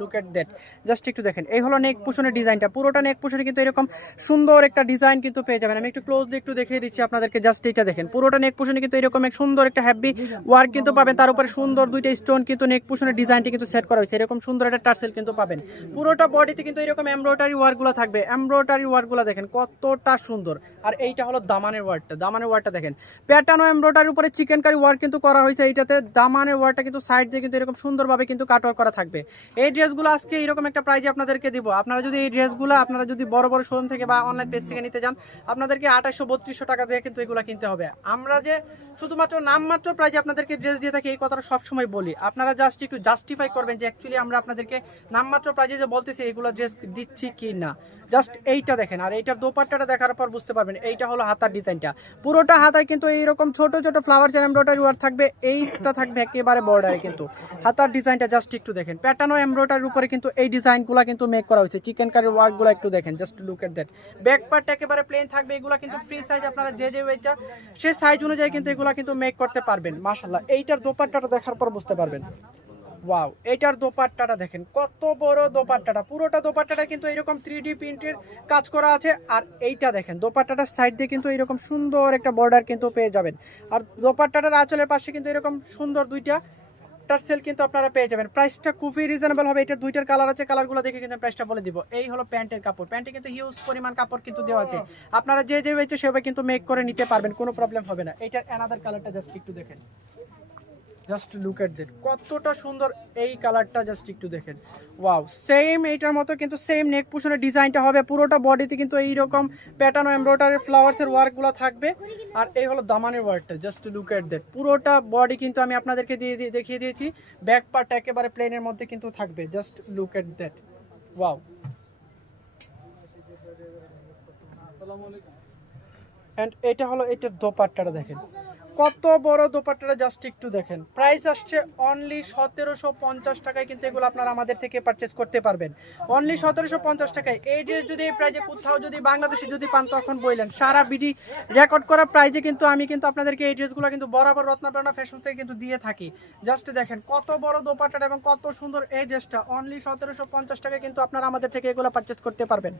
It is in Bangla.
লুক এট দ্যাট, জাস্ট একটু দেখেন। এই হলো নেক পোর্শনের ডিজাইনটা, পুরোটা নেক পোর্শনে কিন্তু এরকম সুন্দর একটা ডিজাইন কিন্তু পেয়ে যাবেন। আমি একটু ক্লোজলি একটু দেখিয়ে দিচ্ছি আপনাদেরকে, জাস্ট এটা দেখেন। পুরোটা নেক পোর্শনে কিন্তু এরকম এক সুন্দর একটা হ্যাভি ওয়ার্ক কিন্তু পাবেন, তার উপরে সুন্দর দুইটা স্টোন কিন্তু নেক পোর্শনের ডিজাইনটি কিন্তু সেট করা হয়েছে, এরকম সুন্দর একটা টার্সেল কিন্তু পাবেন। পুরোটা বডিতে কিন্তু এরকম এমব্রয়ডারি ওয়ার্কগুলো থাকবে, এমব্রয়ডারি ওয়ার্কগুলো দেখেন কতটা সুন্দর। আর এইটা হলো দামানের ওয়ার্কটা, দামানের ওয়ার্কটা দেখেন, প্যাটার্ন ও এমব্রয়ডারির উপরে চিকেন কারি ওয়ার্ক কিন্তু করা হয়েছে এইটাতে। দামানের ওয়ার্কটা কিন্তু সাইড দিয়ে কিন্তু এরকম সুন্দরভাবে কিন্তু কাটওয়ার্ক করা থাকবে। এই ড্রেসগুলো আজকে এরকম একটা প্রাইজে আপনাদেরকে দিব। আপনারা যদি এই ড্রেসগুলো আপনারা যদি বড় বড় শোরুম থেকে বা অনলাইন পেজ থেকে নিতে যান, আপনাদেরকে 2800-3200 টাকা দিয়ে কিন্তু এগুলো কিনতে হবে। আমরা যে শুধুমাত্র নামমাত্র প্রাইজে আপনাদেরকে ড্রেস দিয়ে থাকি, এই কথাটা সবসময় বলি। আপনারা জাস্ট একটু জাস্টিফাই করবেন যে অ্যাকচুয়ালি আমরা আপনাদেরকে নামমাত্র প্রাইজে যে বলতেছি এগুলো ড্রেস দিচ্ছি কি না। জাস্ট এইটা দেখেন, আর এইটার দোপাট্টাটা দেখার পর বুঝতে পারবেন। এইটা হলো হাতার ডিজাইনটা, পুরোটা হাতায় কিন্তু এইরকম ছোট ছোট ফ্লাওয়ার্স এর এমব্রয়ডারি ওয়ার্ক থাকবে। এইটা থাকবে একেবারে বর্ডারে কিন্তু হাতার ডিজাইনটা, জাস্ট একটু দেখেন। প্যাটার্ন ও এমব্রয়ডারির উপরে কিন্তু এই ডিজাইনগুলো কিন্তু মেক করা হয়েছে, চিকেন কারির ওয়ার্কগুলো একটু দেখেন, just look at that. Back part একেবারে প্লেন থাকবে, এগুলো কিন্তু ফ্রি সাইজ, আপনারা যে যে ওয়েটটা সেই সাইজ অনুযায়ী কিন্তু এগুলো কিন্তু মেক করতে পারবেন। মাশাআল্লাহ, এইটার দোপাট্টাটা দেখার পর বুঝতে পারবেন। ওয়াও, এটার দোপাট্টাটা দেখেন কত বড় দোপাট্টাটা, পুরোটা দোপাট্টাটা কিন্তু এরকম 3D প্রিন্টের কাজ করা আছে। আর এইটা দেখেন, দোপাট্টাটার সাইড দিয়ে কিন্তু এরকম সুন্দর একটা বর্ডার কিন্তু পেয়ে যাবেন। আর দোপাট্টাটার আঁচলের পাশে কিন্তু এরকম সুন্দর দুইটা টার্সেল কিন্তু আপনারা পেয়ে যাবেন। প্রাইসটা খুবই রিজনেবল হবে। এটার দুইটার কালার আছে, কালারগুলো দেখে কিন্তু প্রাইসটা বলে দিব। এই হলো প্যান্টের কাপড়, প্যান্টে কিন্তু হিউজ পরিমাণ কাপড় কিন্তু দেওয়া আছে, আপনারা যে যে হয়েছে সেভাবে কিন্তু মেক করে নিতে পারবেন, কোনো প্রবলেম হবে না। এইটার অ্যানাদার কালারটা জাস্ট একটু দেখেন, জাস্ট লুক এট দ্যাট, কতটা সুন্দর এই কালারটা, জাস্ট একটু দেখেন। ওয়াও, সেম এইটার মতো কিন্তু সেম নেক পোর্শনের ডিজাইনটা হবে, পুরোটা বডিতে কিন্তু এইরকম প্যাটার্ন ও এমব্রয়ডারি ফ্লাওয়ার্সের ওয়ার্কগুলো থাকবে। আর এই হলো দামানের ওয়ার্কটা, জাস্ট লুক এট দ্যাট। পুরোটা বডি কিন্তু আমি আপনাদেরকে দেখিয়ে দিয়েছি, ব্যাক পার্ট একেবারে প্লেনের মধ্যে কিন্তু থাকবে, just look at that. Wow, and এটা হলো এটার দোপাট্টাটা দেখেন কত বড় দোপাট্টাটা, জাস্ট একটু দেখেন। প্রাইস আসছে অনলি 1750 টাকায় কিন্তু এগুলো আপনারা আমাদের থেকে পারচেস করতে পারবেন, অনলি 1750 টাকায়। এই ড্রেস যদি এই প্রাইজে কোথাও যদি বাংলাদেশে যদি পান তখন বললেন, সারা বিডি রেকর্ড করা প্রাইজে কিন্তু আমি কিন্তু আপনাদেরকে এই ড্রেসগুলো কিন্তু বরাবর রত্নাপ্রেরণা ফ্যাশন থেকে কিন্তু দিয়ে থাকি। জাস্ট দেখেন কত বড় দোপাট্টাটা এবং কত সুন্দর এই ড্রেসটা, অনলি 1750 টাকায় কিন্তু আপনারা আমাদের থেকে এগুলো পারচেস করতে পারবেন।